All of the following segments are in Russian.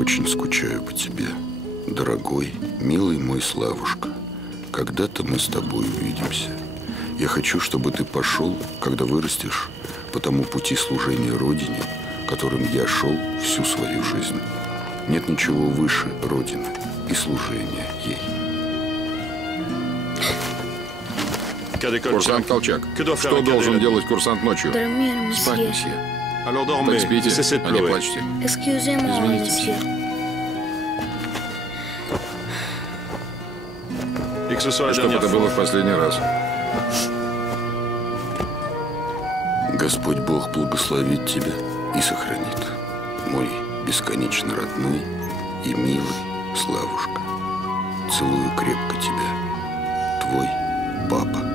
очень скучаю по тебе, дорогой, милый мой Славушка. Когда-то мы с тобой увидимся. Я хочу, чтобы ты пошел, когда вырастешь, по тому пути служения Родине, которым я шел всю свою жизнь. Нет ничего выше Родины и служения ей. Курсант Колчак, что должен делать курсант ночью? Спать, месье. Так спите, а не плачьте. Извините. Чтобы это было в последний раз. Господь Бог благословит тебя и сохранит, мой бесконечно родной и милый Славушка. Целую крепко тебя, твой папа.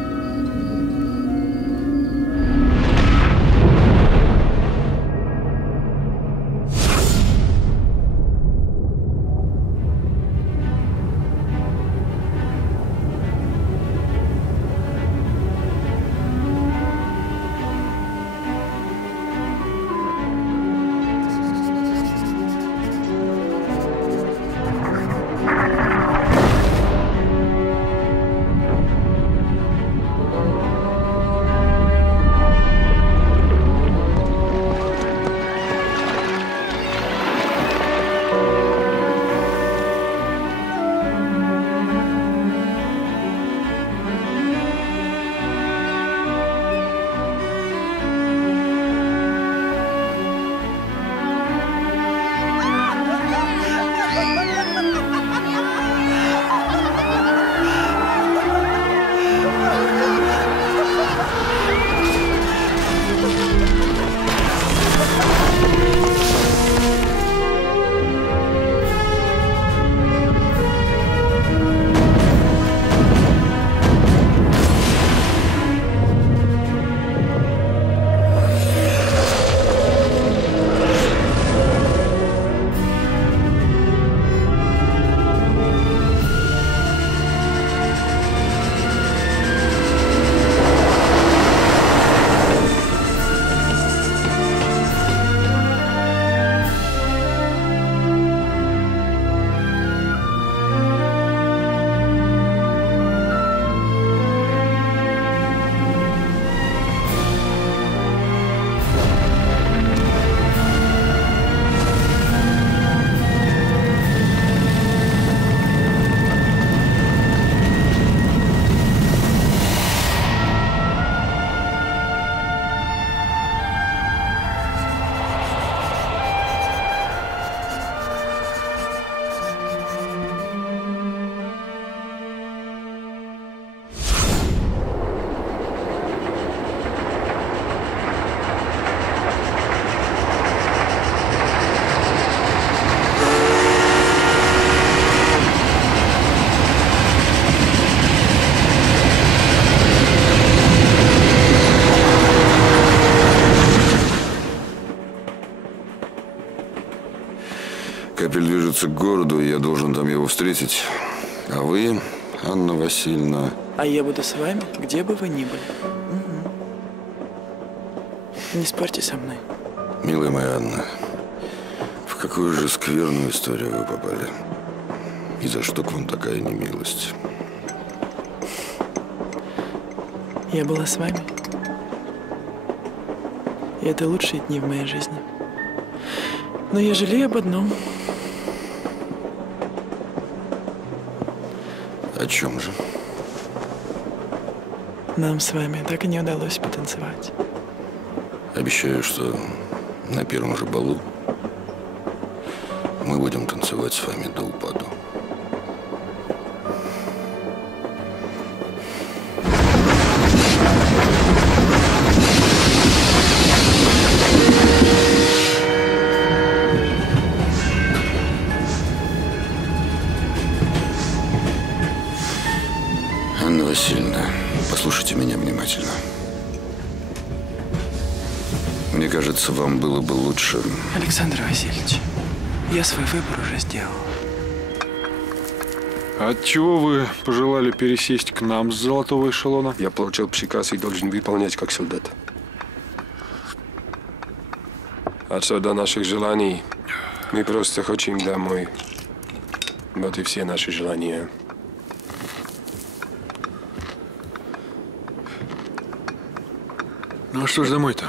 Капель движется к городу, и я должен там его встретить. А вы, Анна Васильевна... А я буду с вами, где бы вы ни были. Угу. Не спорьте со мной. Милая моя Анна, в какую же скверную историю вы попали? И за что к вам такая немилость? Я была с вами. И это лучшие дни в моей жизни. Но я жалею об одном. О чем же? Нам с вами так и не удалось потанцевать. Обещаю, что на первом же балу мы будем танцевать с вами до упаду. Анна Васильевна, послушайте меня внимательно. Мне кажется, вам было бы лучше... Александр Васильевич, я свой выбор уже сделал. Отчего вы пожелали пересесть к нам с золотого эшелона? Я получил приказ и должен выполнять как солдат. Отсюда наших желаний Мы просто хотим домой. Вот и все наши желания. Ну а что ж домой-то?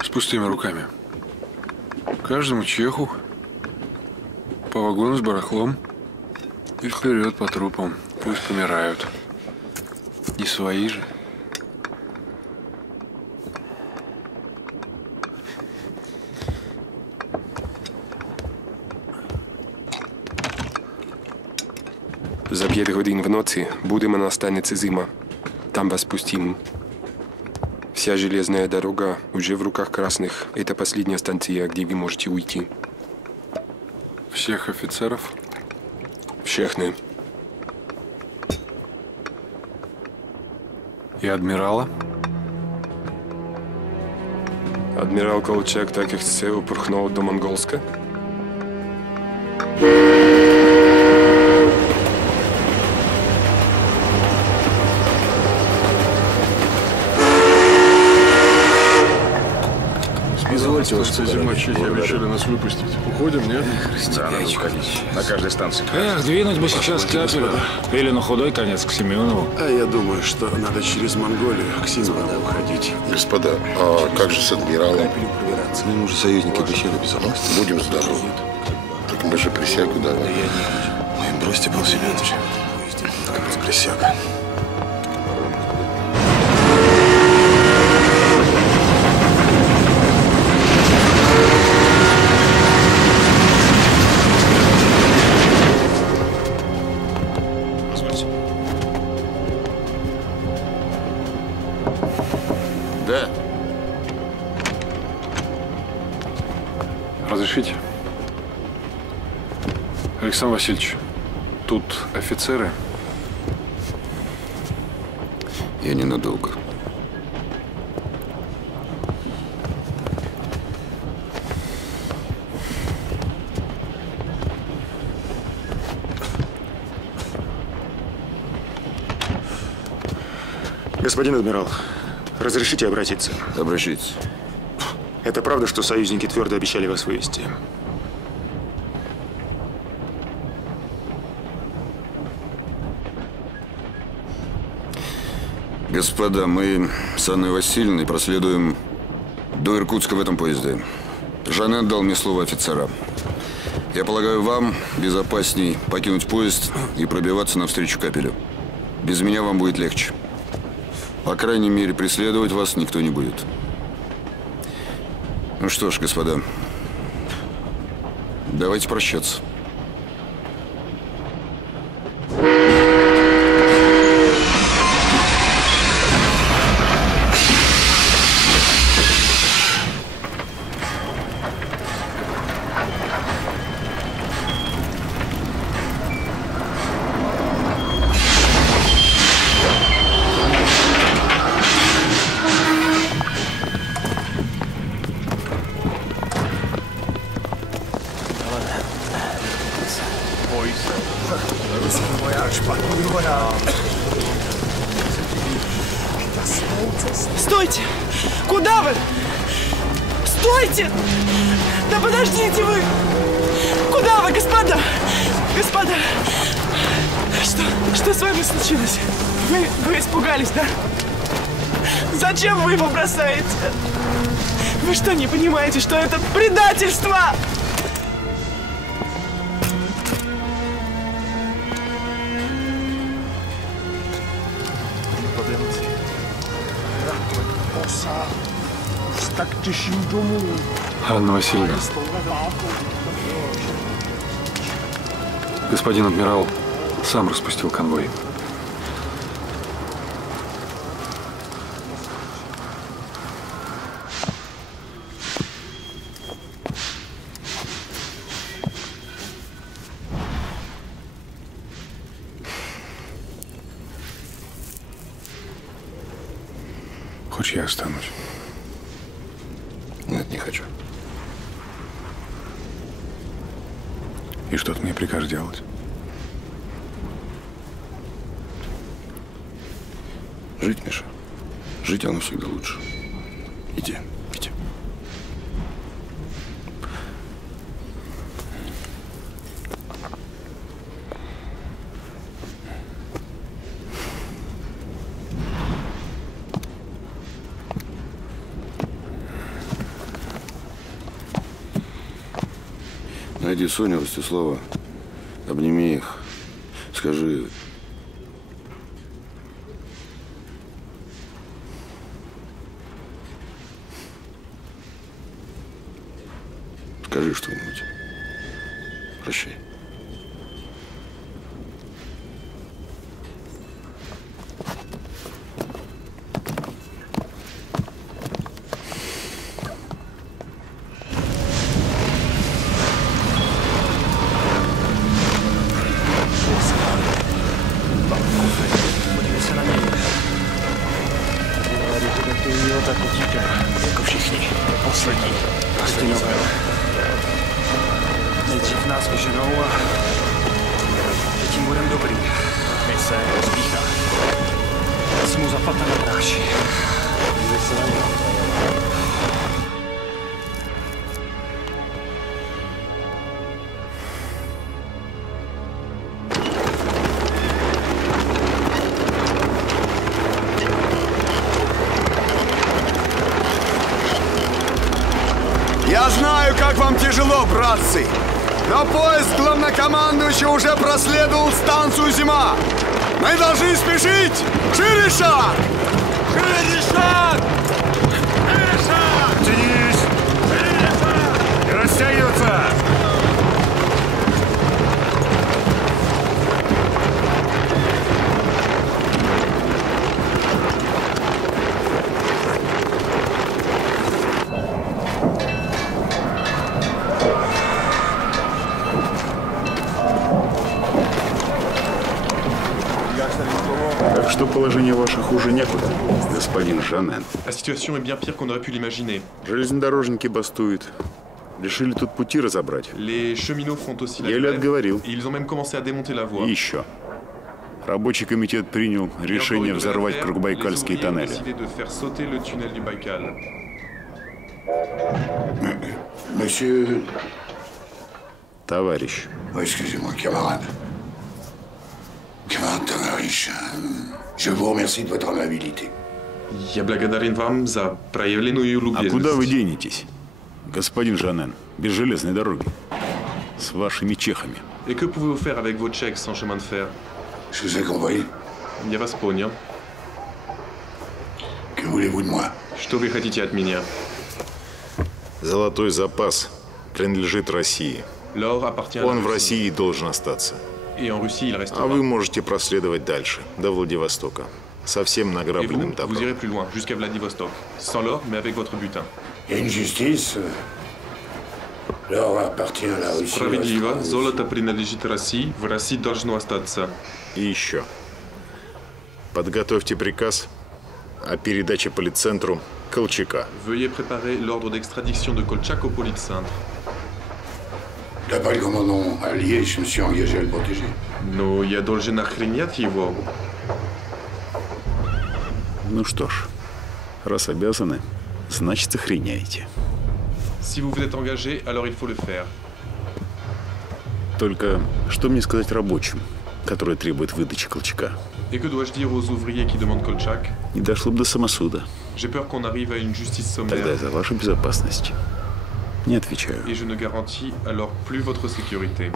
С пустыми руками. Каждому чеху по вагону с барахлом и вперед по трупам. Пусть помирают. Не свои же. За 5 годин в ночи будем на станице Зима. Там вас пустим. Вся железная дорога уже в руках красных. Это последняя станция, где вы можете уйти. Всех офицеров? Всех, не. И адмирала? Адмирал Колчак так и chce упорхнул до Монгольска. Станция «Зима», чехи обещали нас выпустить. Уходим, нет? Да, надо уходить. На каждой станции. Эх, двинуть бы сейчас к Капелю. Или на худой конец к Семенову. А я думаю, что надо через Монголию к Семенову уходить. Господа, а как же с адмиралом? Ему же союзники обещали безопасность. Будем здоровы. Так мы же присягу давали. Ой, бросьте, Павел Семенович. Присяга. Да. Разрешите? Александр Васильевич, тут офицеры. Я ненадолго. Господин адмирал, разрешите обратиться? Обращайтесь. Это правда, что союзники твердо обещали вас вывести? Господа, мы с Анной Васильевной проследуем до Иркутска в этом поезде. Жанет дал мне слово офицера. Я полагаю, вам безопасней покинуть поезд и пробиваться навстречу Капелю. Без меня вам будет легче. По крайней мере, преследовать вас никто не будет. Ну что ж, господа, давайте прощаться. Стойте! Куда вы? Стойте! Да подождите вы! Куда вы, господа? Господа! Что с вами случилось? Вы испугались, да? Зачем вы его бросаете? Вы что, не понимаете, что это предательство? Анна Васильевна. Господин адмирал сам распустил конвой. Хочешь, я останусь? Нет, не хочу. И что ты мне прикажешь делать? Жить, Миша. Жить оно всегда лучше. Иди, иди. Найди Соню, Ростислава, обними их, скажи... Скажи что-нибудь. Прощай. Nejdřív nás vyženou a tím budem dobrý. My se rozpíchá. Jsi mu zapata na bráši. Dívej se na něj. Я знаю, как вам тяжело, братцы. Но поезд главнокомандующего уже проследовал станцию «Зима». Мы должны спешить! Шире шаг! Шире шаг! Шире шаг! Тянись! Шире шаг! Не растягиваться! Так что положение ваше хуже некуда, господин Жанен. La situation est bien pire qu'on aurait pu l'imaginer. Железнодорожники бастуют. Решили тут пути разобрать. Les cheminots font aussi la Еле grève, отговорил. et ils ont même commencé à démonter la voie. И еще. Рабочий комитет принял решение взорвать Кругбайкальские тоннели. Ils ont décidé de faire sauter le tunnel du Baïkal. Monsieur... Товарищ. Oh, excusez-moi, camarade. Camarade товарищ, je vous remercie de votre amabilité. Я благодарен вам за проявленную любезность. А куда вы денетесь, господин Жанен, без железной дороги? С вашими чехами. Et que pouvez-vous faire avec vos Tchèques sans chemin de fer? Je vous ai compris. Я вас понял. Que voulez-vous de moi? Что вы хотите от меня? Золотой запас принадлежит России. L'or appartient à la Он в Russie. России должен остаться. Et en Russie, il restera. А вы можете проследовать дальше, до Владивостока, со всем Et награбленным vous, добром. vous irez plus loin, jusqu'à Vladivostok. Sans l'or, mais avec votre butin. Il y a une justice. L'or appartient à la Russie. Справедливо, золото принадлежит России, в России должно остаться. И еще. Подготовьте приказ о передаче полицентру Колчака. Veuillez préparer l'ordre d'extradition de Kolchak au Polycentre. D'après le commandant allié, je me suis engagé à le protéger. Но я должен охранять его. Ну что ж, раз обязаны, значит охраняете. Si vous vous êtes engagé, alors il faut le faire. Только что мне сказать рабочим, которые требуют выдачи Колчака? Et que dois-je dire aux ouvriers qui demandent Kolchak? Не дошло бы до самосуда. J'ai peur qu'on arrive à une justice Тогда sommaire. я за вашу безопасность не отвечаю. Et je ne garantis alors plus votre sécurité.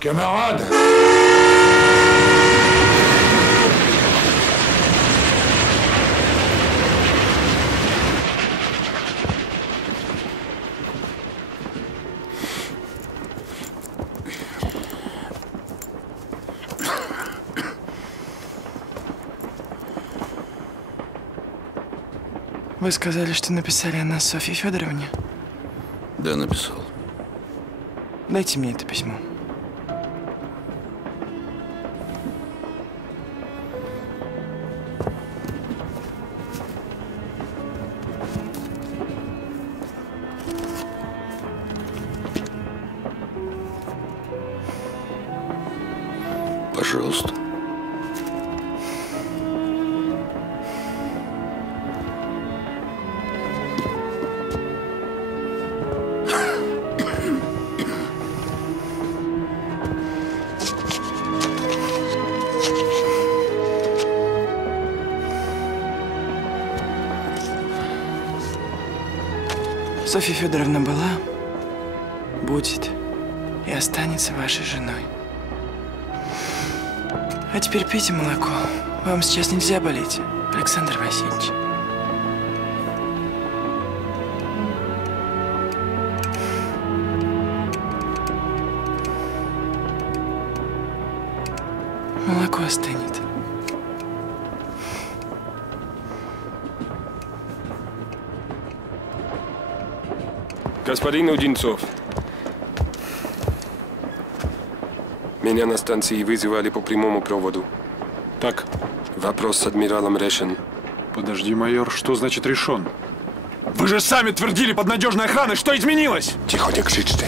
Camarade! Вы сказали, что написали о нас Софье Федоровне? Да, написал. Дайте мне это письмо. Пожалуйста. Софья Федоровна была, будет и останется вашей женой. А теперь пейте молоко. Вам сейчас нельзя болеть, Александр Васильевич. Молоко остынет. Господин Удинцов, меня на станции вызывали по прямому проводу. Так. Вопрос с адмиралом решен. Подожди, майор, что значит решен? Вы же сами твердили под надежной охраной, что изменилось? Тихо, не кричите.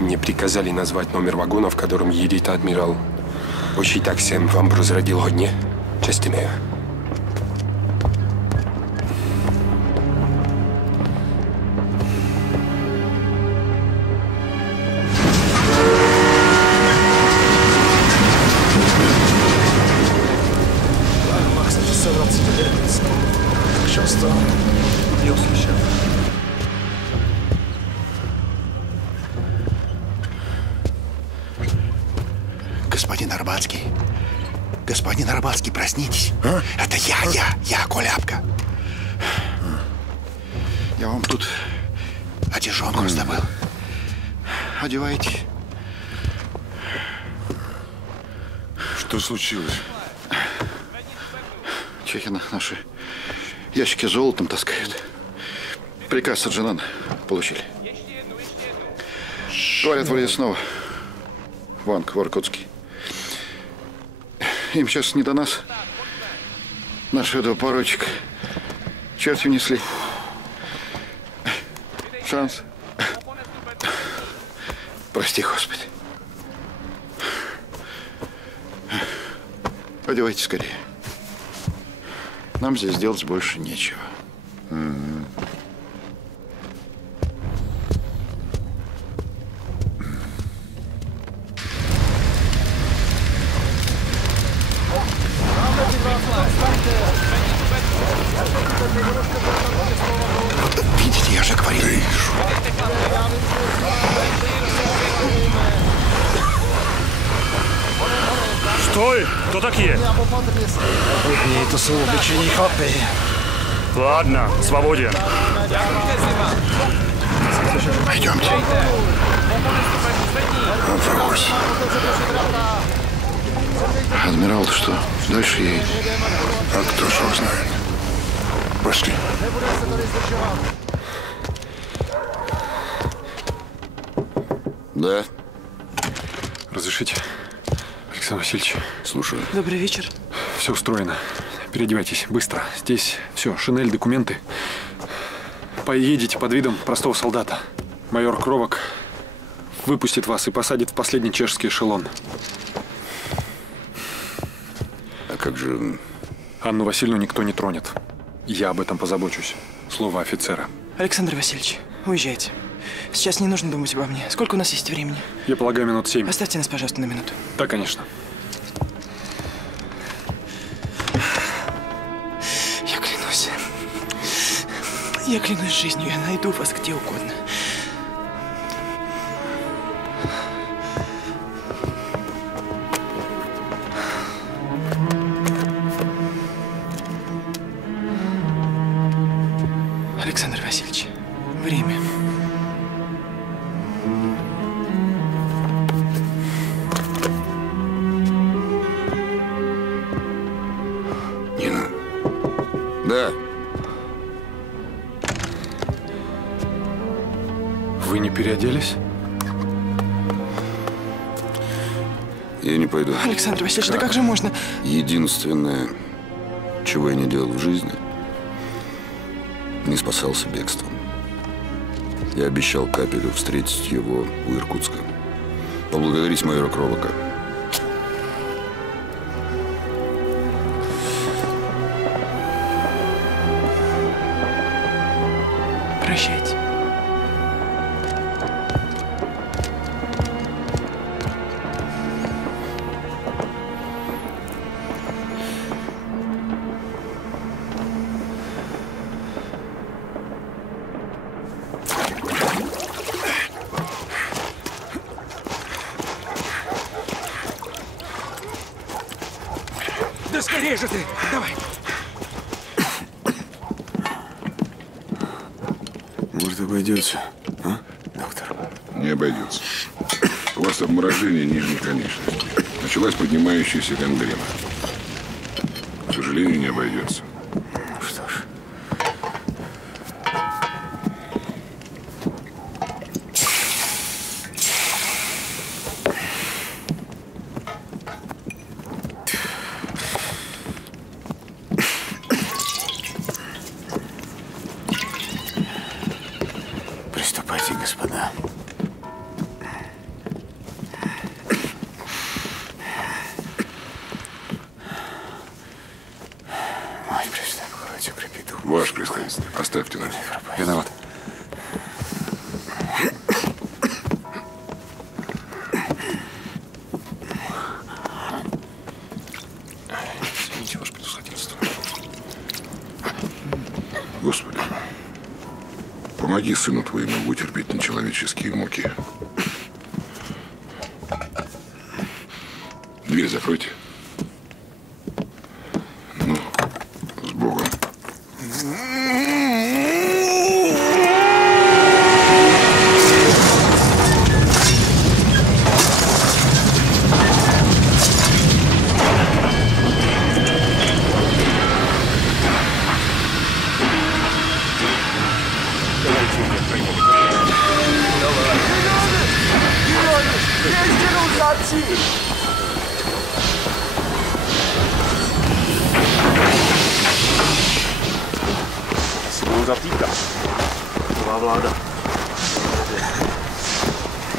Мне приказали назвать номер вагона, в котором едет адмирал. Ось так всем вам прозрадил hodně. Честь имею. Господин Арбатский, проснитесь. А? Это я, Коляпка. Я вам тут одежонку раздобыл. Одевайте. Что случилось? Чехи наши ящики с золотом таскают. Приказ от Женана получили. Говорят, вроде снова банк в Иркутске. Им сейчас не до нас. Нашего этого поручика черти внесли. Шанс. Прости, Господи. Одевайте скорее. Нам здесь делать больше нечего. Вот видите, я же говорил. Стой! Кто такие? To jsou obyčejní chlapi. Ладно, свободен. Пойдемте. Врось. Адмирал, что? Дальше едет. А кто ж его знает? Пошли. Да. Разрешите, Александр Васильевич? Слушаю. Добрый вечер. Все устроено. Переодевайтесь быстро. Здесь все, шинель, документы. Поедете под видом простого солдата. Майор Кровок выпустит вас и посадит в последний чешский эшелон. А как же... Анну Васильевну никто не тронет. Я об этом позабочусь. Слово офицера. Александр Васильевич, уезжайте. Сейчас не нужно думать обо мне. Сколько у нас есть времени? Я полагаю, минут 7. Оставьте нас, пожалуйста, на минуту. Да, конечно. Я клянусь жизнью, я найду вас где угодно. Александр Васильевич, время. Нина. Да. Вы не переоделись? Я не пойду. Александр Васильевич, да как же можно? Единственное, чего я не делал в жизни, не спасался бегством. Я обещал Капелю встретить его у Иркутска. Поблагодарить майора Кровока. Прощайте. скорее же ты! Давай! Может, обойдется, а, доктор? Не обойдется. У вас обморожение нижней конечности. Началась поднимающаяся гангрена. К сожалению, не обойдется. Что ж. Приступайте, господа. Ваше превосходительство, оставьте нас. Виноват. Извините, ваше превосходительство. Господи, помоги сыну твоему вытерпеть нечеловеческие муки. Дверь закройте. Ну, с Богом.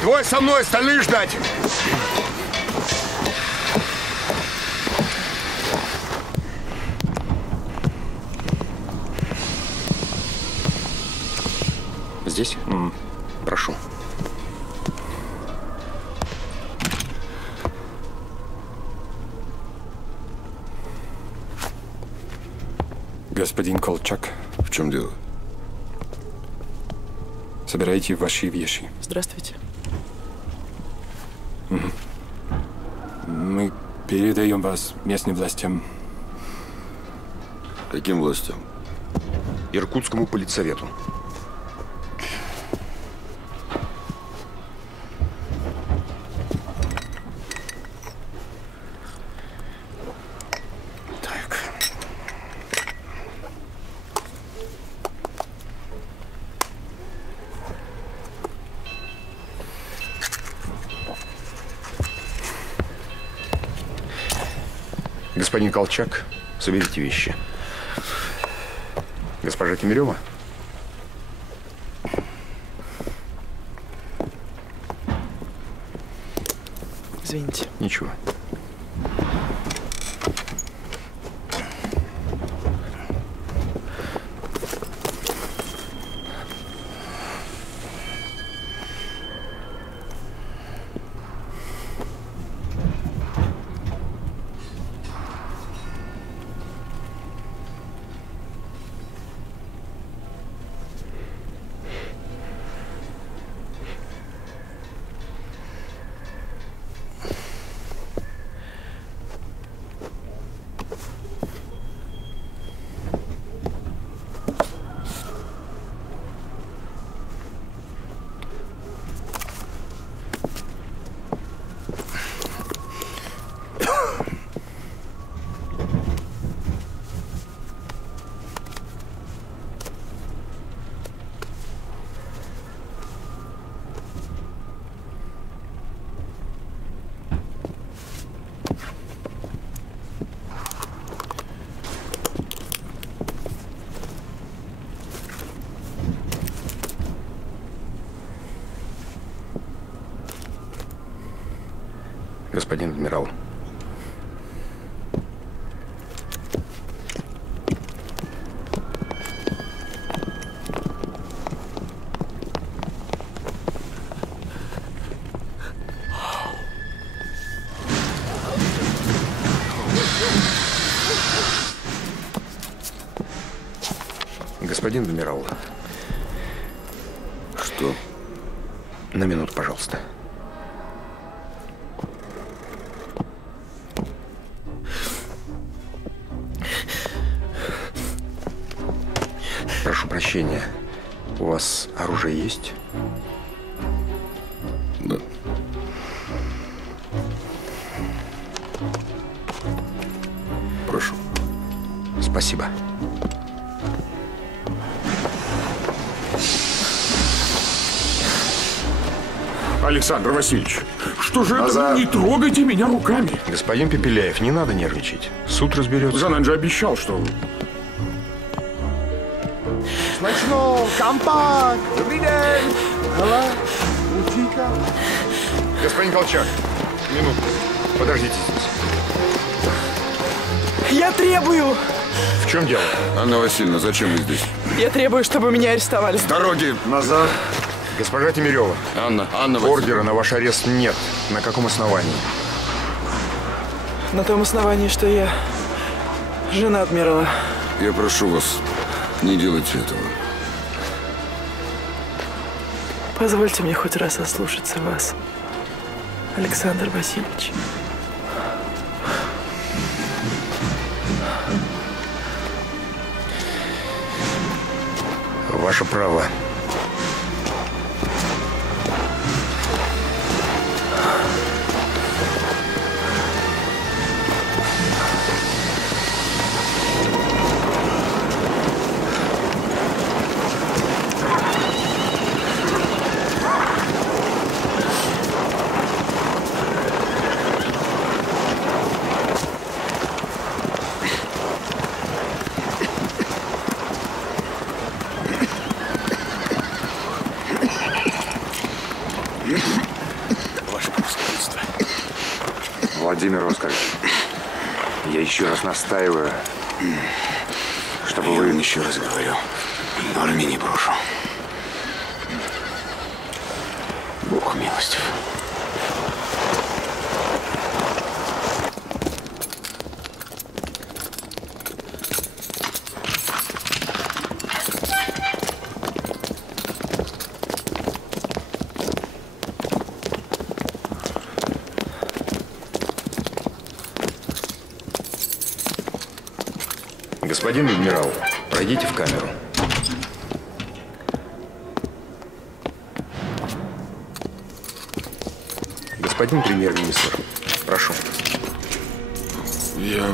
Двое со мной, остальные ждать! Здесь? Прошу. Господин Колчак. В чем дело? Собирайте ваши вещи. Здравствуйте. Мы передаем вас местным властям. Каким властям? Иркутскому политсовету. Господин Колчак, соберите вещи. Госпожа Кемерева? Извините. Ничего. Господин адмирал. Господин адмирал. Что? На минуту, пожалуйста. прошу прощения. У вас оружие есть? Да. Прошу. Спасибо. Александр Васильевич, что же это? Не трогайте меня руками. Господин Пепеляев, не надо нервничать. Суд разберется. Жанен же обещал, что... Смачно! Кампак! Добрый день! Гала! Утика! Господин Колчак, минутку. Подождите здесь. Я требую! В чем дело? Анна Васильевна, зачем вы здесь? Я требую, чтобы меня арестовали. С дороги! Назад! Госпожа Тимирева. Анна Ордера на ваш арест нет. На каком основании? На том основании, что я жена адмирала. Я прошу вас, не делайте этого. Позвольте мне хоть раз ослушаться вас, Александр Васильевич. Ваше право. Владимир Оскарович, я еще раз настаиваю, чтобы вы... Я еще раз говорю, армии не брошу. Бог милостив. Господин адмирал, пройдите в камеру. Господин премьер-министр, прошу. Я...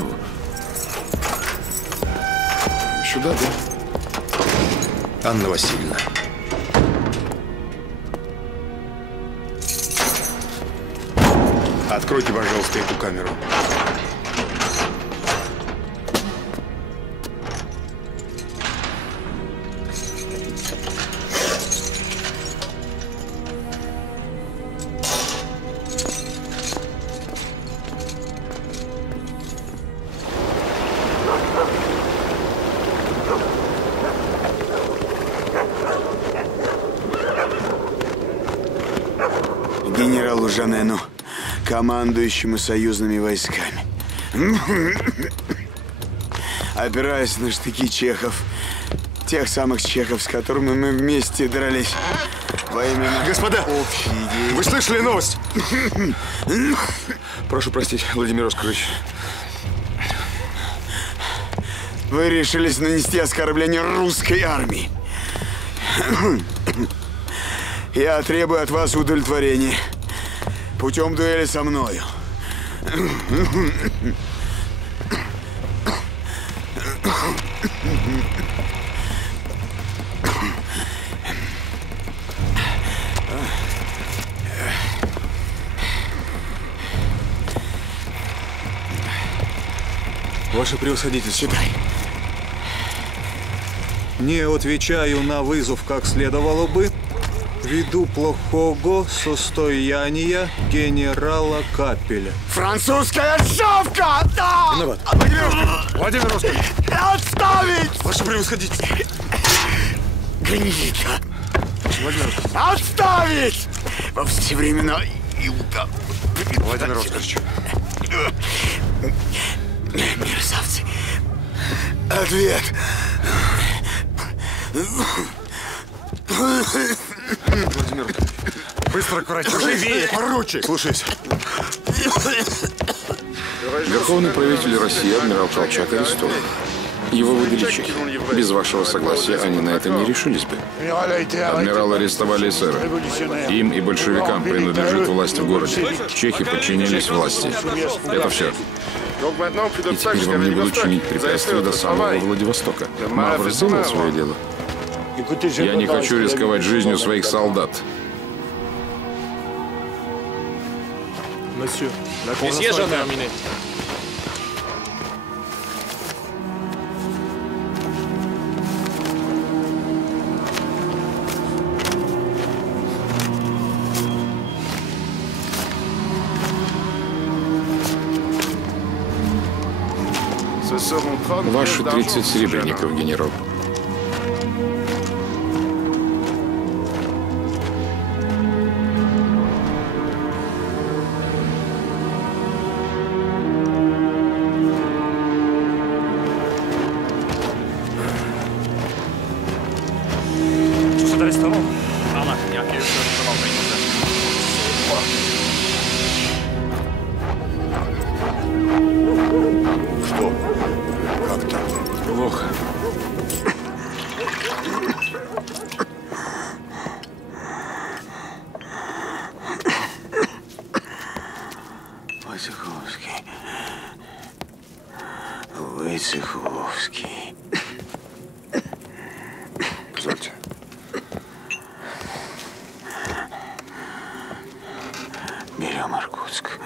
Сюда, да? Анна Васильевна. Откройте, пожалуйста, эту камеру. Генералу Жанену, командующему союзными войсками. Опираясь на штыки чехов, тех самых чехов, с которыми мы вместе дрались во имя... Господа, общей идеи. Вы слышали новость? Прошу простить, Владимир Оскарович. Вы решились нанести оскорбление русской армии. Я требую от вас удовлетворения путем дуэли со мною. Ваше превосходительство. Читай. Не отвечаю на вызов, как следовало бы, ввиду плохого состояния генерала Капеля. Французская шавка! Да! Виноват. Владимир Оскарович! Отставить! Ваше превосходительство! Гнида! Владимир Оскарович! Отставить! Во все времена Иуда. Владимир Оскарович! Мерзавцы! Ответ! Владимир Оскарович! Быстро к врачу! Живее! Поручик! Слушаюсь. Верховный правитель России адмирал Колчак арестован. Его выдали чехи. Без вашего согласия они на это не решились бы. Адмирала арестовали эсеры. Им и большевикам принадлежит власть в городе. Чехи подчинились власти. Это все. И теперь вам не будут чинить препятствия до самого Владивостока. Мавр сделал свое дело. Я не хочу рисковать жизнью своих солдат. Месье Жанен. Ваши 30 серебряников, генерал. Co se tady stalo? Ale nějaký rozhodoval peníze. Что? Как там? Плохо. Войцеховский. Войцеховский. Позвольте. Берем Иркутск.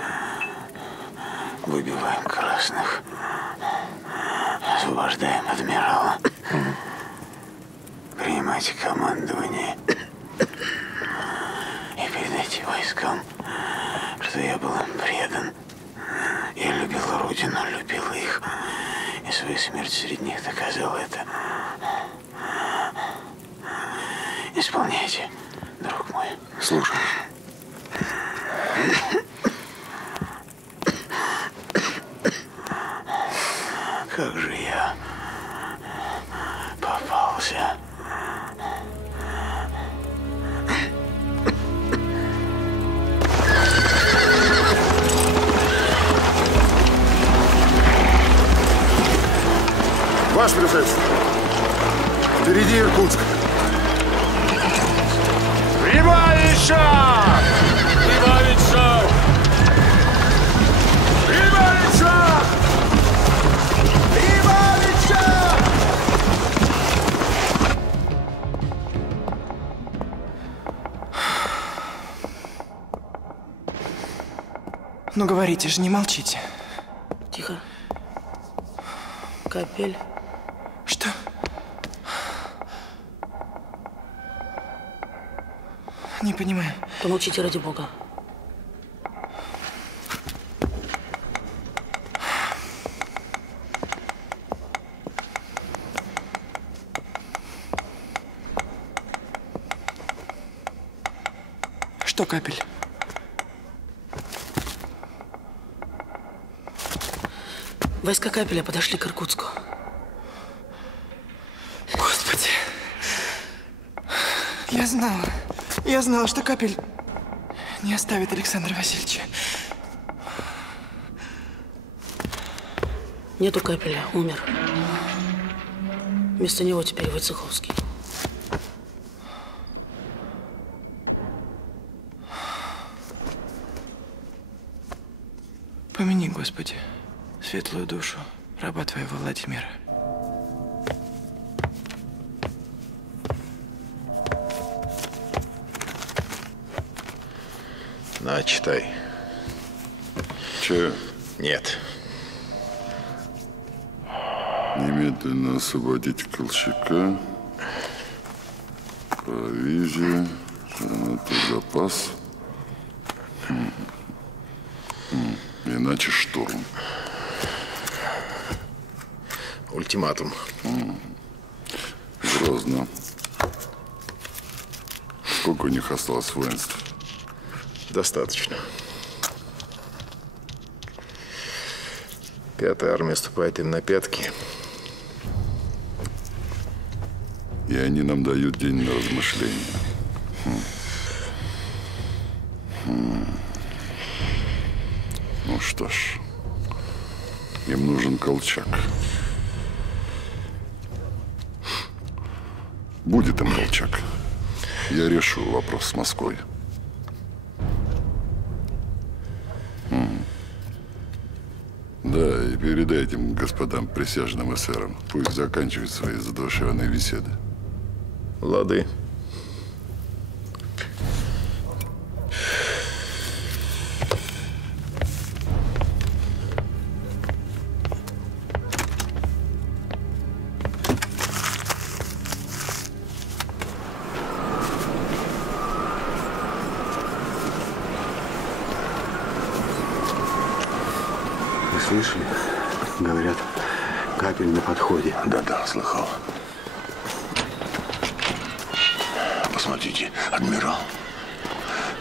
Выбиваем красных. Освобождаем адмирала. Принимайте командование. И передайте войскам, что я был им предан. Я любил Родину, любил их. И свою смерть среди них доказал это. Исполняйте, друг мой. Слушай. Как же я попался. Ваше превосходительство, впереди Иркутск. Прибавить шаг! Прибавить шаг! Прибавить шаг! Прибавить шаг! Ну говорите же, не молчите. Тихо. Капель. Что? Не понимаю. Помолчите ради бога. Что, Капель? Войска Капеля подошли к Иркутску. Господи. Я знала, что Капель не оставит Александра Васильевича. Нету Капеля, умер. Вместо него теперь Войцеховский. Помяни, Господи, светлую душу раба Твоего Владимира. На, читай. Че? Нет. Немедленно освободить Колчака. Провизия. Это запас. Иначе штурм. Ультиматум. Грозно. Сколько у них осталось воинств? Достаточно. 5-я армия ступает им на пятки. И они нам дают день на размышление. Ну что ж, им нужен Колчак. Будет им Колчак. Я решу вопрос с Москвой. Да, и передайте господам присяжным эсерам. Пусть заканчивают свои задушевные беседы. Лады. Слышали? Говорят, Капель на подходе. Да, слыхал. Посмотрите, адмирал.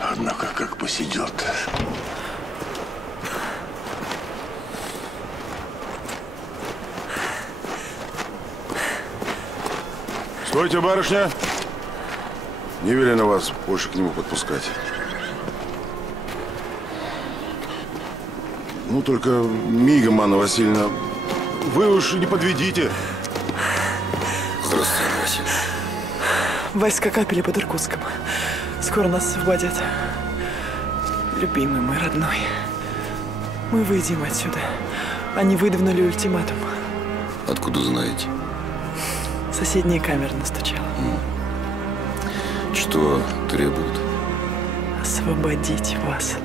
Однако, как посидел-то. Стойте, барышня! Не велено вас больше к нему подпускать. Ну, только мигом, Анна Васильевна. Вы уж не подведите. Здравствуйте, Анна Васильевна. Войска Капеля под Иркутском. Скоро нас освободят. Любимый мой родной. Мы выйдем отсюда. Они выдвинули ультиматум. Откуда знаете? Соседняя камера настучала. Что требуют? Освободить вас.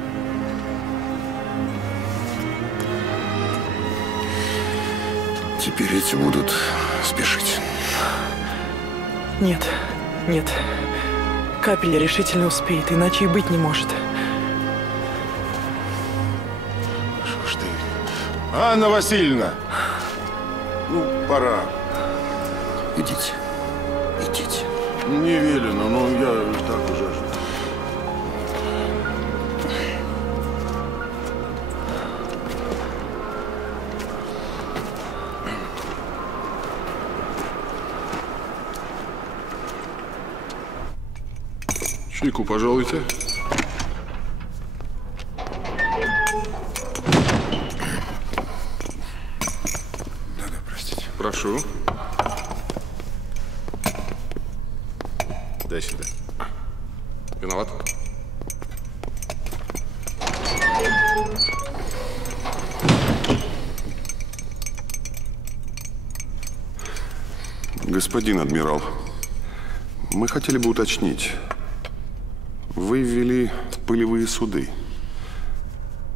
Теперь эти будут спешить. Нет, нет. Капель решительно успеет, иначе и быть не может. Что ж ты? Анна Васильевна! Ну, пора. Идите. Идите. Не велено, но я так уже. Чайку, пожалуйте. Да, простите. Прошу. Дай сюда. Виноват. Господин адмирал, мы хотели бы уточнить. Вы ввели полевые суды,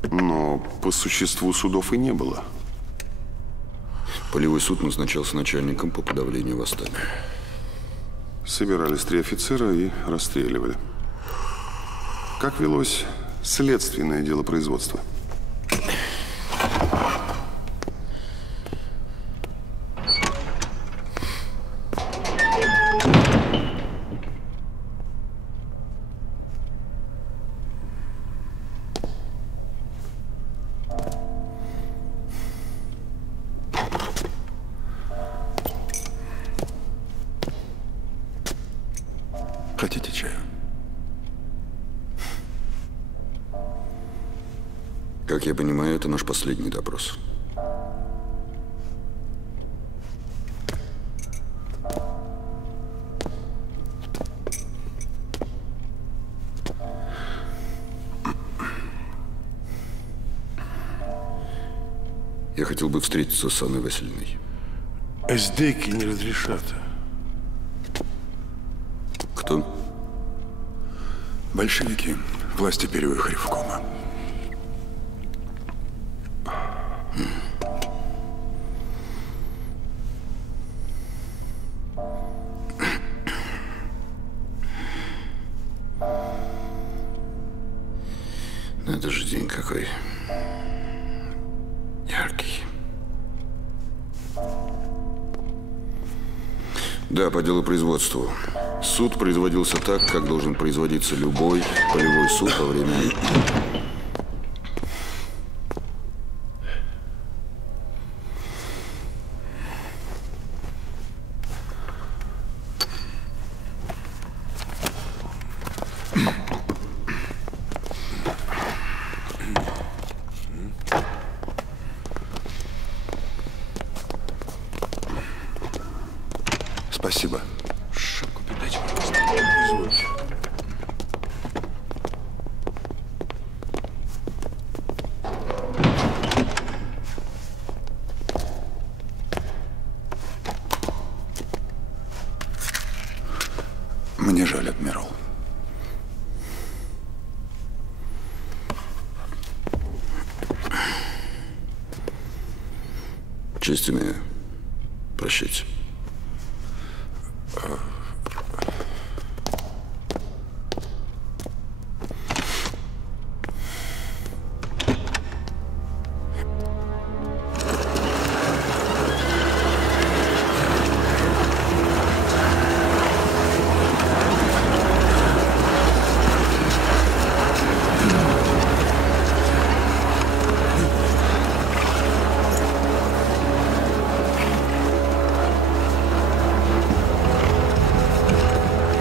но по существу судов и не было. Полевой суд назначался начальником по подавлению восстания. Собирались 3 офицера и расстреливали. Как велось следственное дело производства? Хотите чаю? Как я понимаю, это наш последний допрос. Я хотел бы встретиться с Анной Васильевной. Эсдеки не разрешат. Кто? Большевики, власти перевых Ревкома. Это же день какой яркий. Да, по делу производству. Суд производился так, как должен производиться любой полевой суд во время... Спасибо. Шибко. Извольте. Мне жаль, адмирал. Честь имею. Прощайте.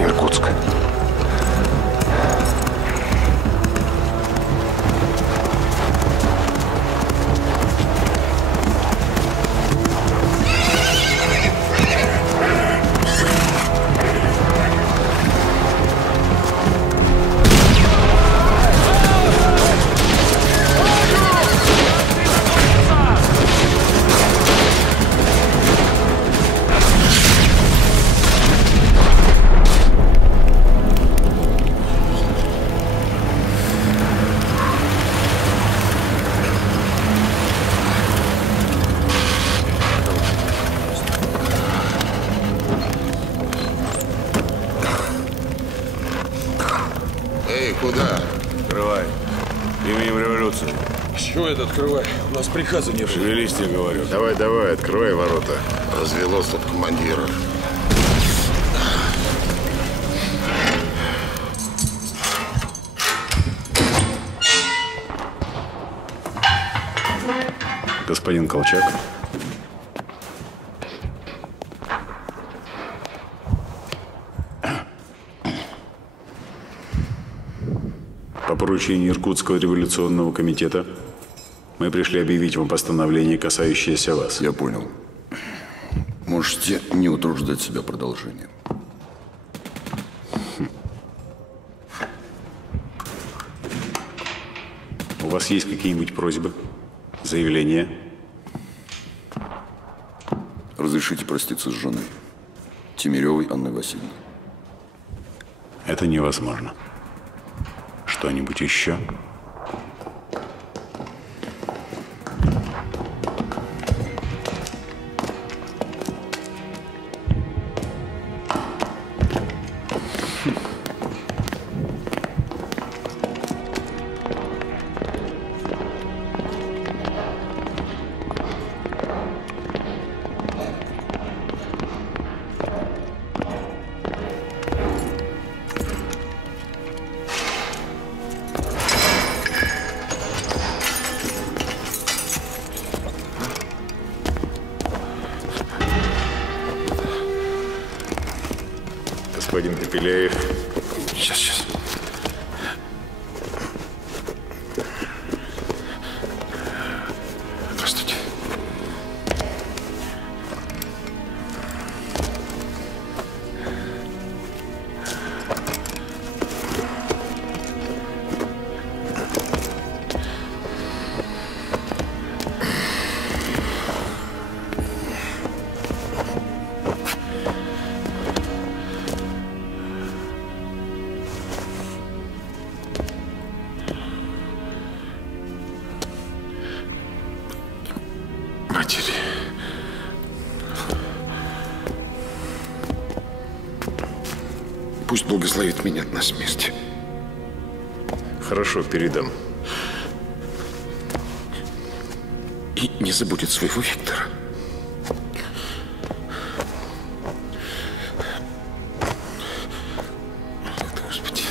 Иркутск. Эй, куда? Открывай. Именем революции. Чего это открывай? У нас приказа не было. Шевелись, тебе говорю. Давай, давай, открывай ворота. Развелось тут командира. Господин Колчак. По поручению Иркутского революционного комитета мы пришли объявить вам постановление, касающееся вас. Я понял. Можете не утруждать себя продолжением. У вас есть какие-нибудь просьбы? Заявления? Разрешите проститься с женой. Тимиревой Анной Васильевной. Это невозможно. Что-нибудь еще? Господин Пепеляев. Сейчас. Здравствуйте. Матери. Пусть благословит меня на смерть. Хорошо, передам. И не забудет своего Виктора. Господи.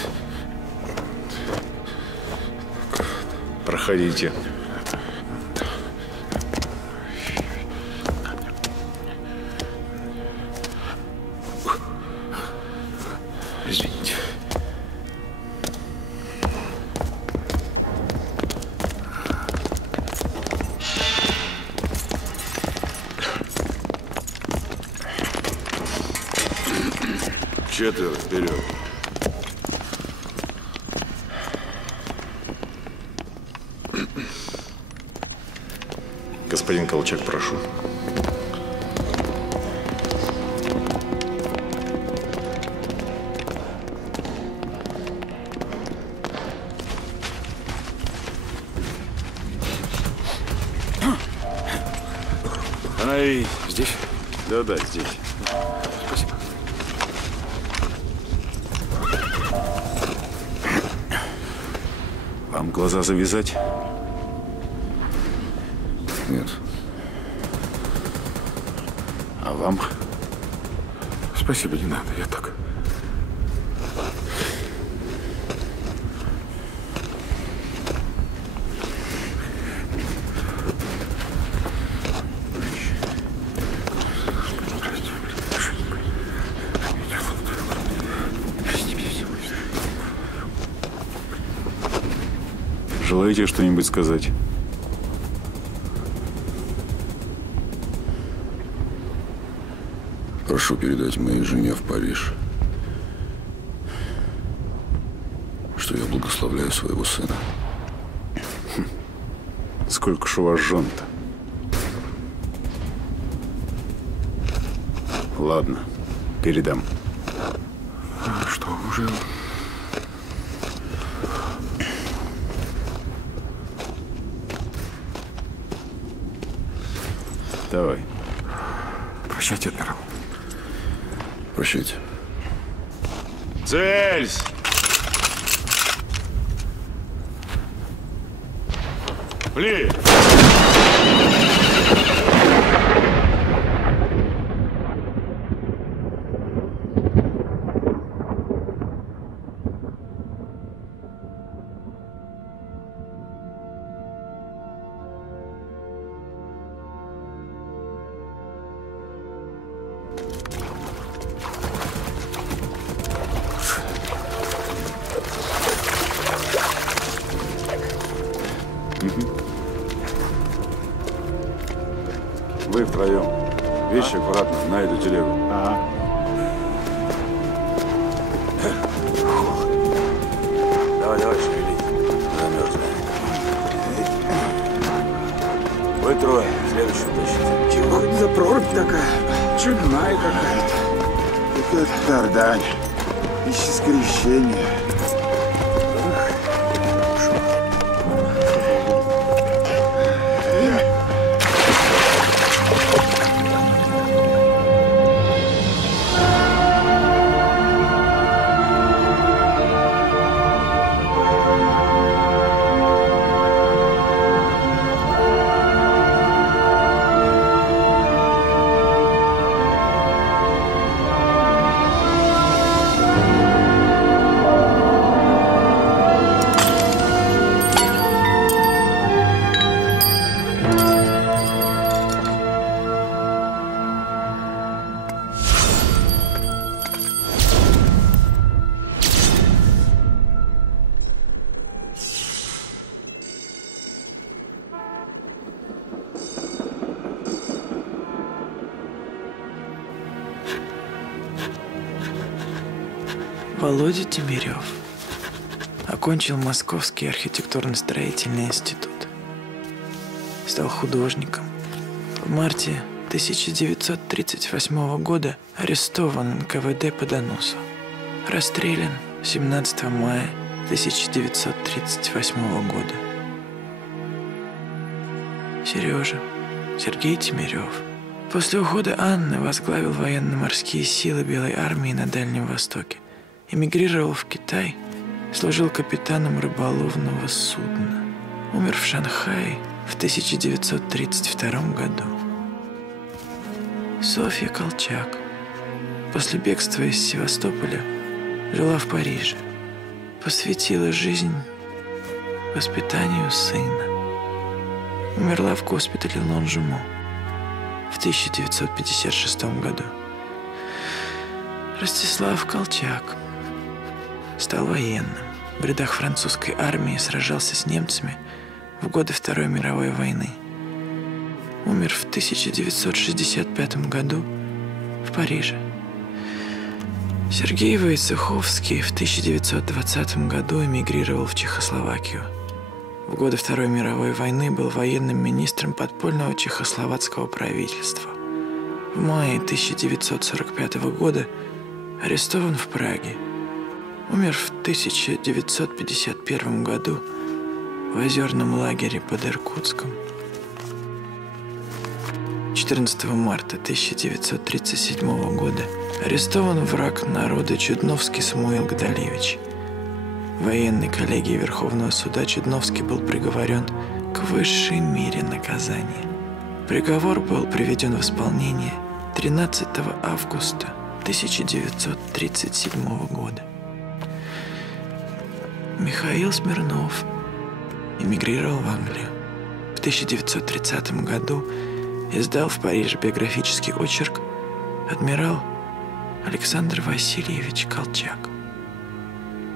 Проходите. Извините. Четверо, вперед. Господин Колчак, прошу. Она и здесь? Да, здесь. Спасибо. Вам глаза завязать? Нет. А вам? Спасибо, не надо, я так. Желаете что-нибудь сказать? Прошу передать моей жене в Париж, что я благословляю своего сына. Сколько ж у вас жен-то? Ладно, передам. Что, уже? Давай. Прощайте, адмирал. Прощайте. Цельсь! Пли! Вы втроем. Вещи аккуратно на эту телегу. Ага. Давай, шевели. Замерзли. Вы трое. Следующую тащите. Чего хоть за прорубь такая? Чудная какая-то. Это Тардань. Исческрещение. Володя Тимирев окончил Московский архитектурно-строительный институт. Стал художником. В марте 1938 года арестован НКВД по доносу. Расстрелян 17 мая 1938 года. Сережа, Сергей Тимирев, после ухода Анны возглавил военно-морские силы Белой армии на Дальнем Востоке. Эмигрировал в Китай, служил капитаном рыболовного судна. Умер в Шанхае в 1932 году. Софья Колчак после бегства из Севастополя жила в Париже. Посвятила жизнь воспитанию сына. Умерла в госпитале Лонжумо в 1956 году. Ростислав Колчак стал военным. В рядах французской армии сражался с немцами в годы Второй мировой войны. Умер в 1965 году в Париже. Сергей Войцеховский в 1920 году эмигрировал в Чехословакию. В годы Второй мировой войны был военным министром подпольного чехословацкого правительства. В мае 1945 года арестован в Праге. Умер в 1951 году в озерном лагере под Иркутском. 14 марта 1937 года арестован враг народа Чудновский Самуил Гдалевич. Военной коллегией Верховного суда Чудновский был приговорен к высшей мере наказания. Приговор был приведен в исполнение 13 августа 1937 года. Михаил Смирнов эмигрировал в Англию. В 1930 году издал в Париже биографический очерк «Адмирал Александр Васильевич Колчак».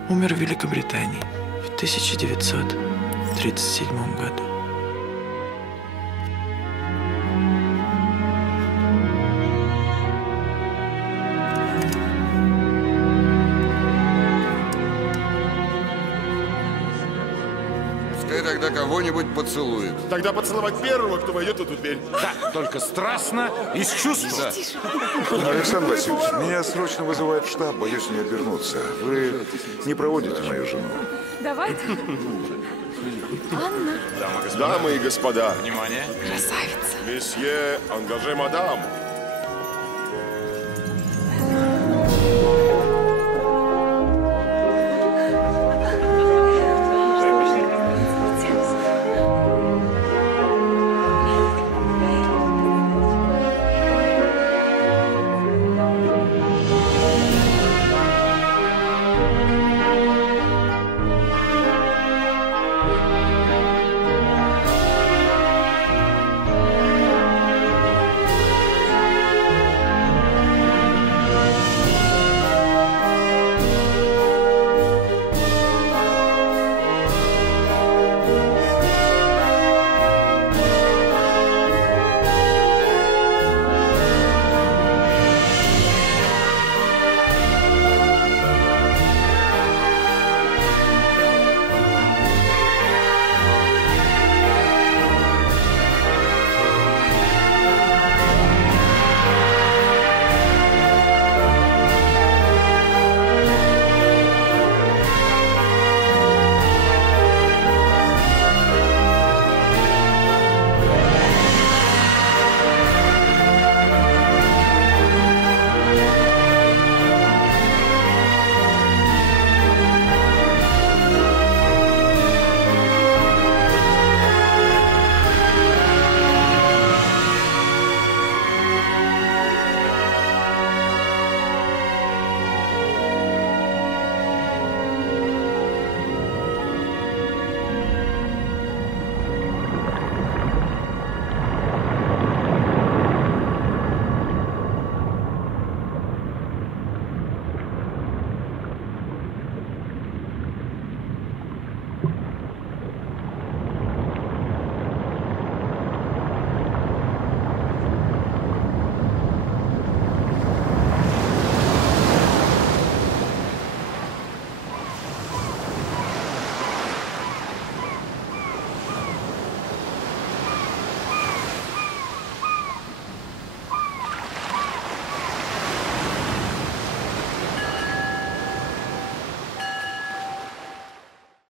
Умер в Великобритании в 1937 году. Пускай тогда кого-нибудь поцелует. Тогда поцеловать первого, кто войдет в эту дверь. Да, только страстно и с чувством. Александр Васильевич, меня срочно вызывают в штаб, боюсь не обернуться. Вы не проводите мою жену? Давайте. Анна. Дамы и господа. Внимание. Красавица. Месье, ангаже мадам.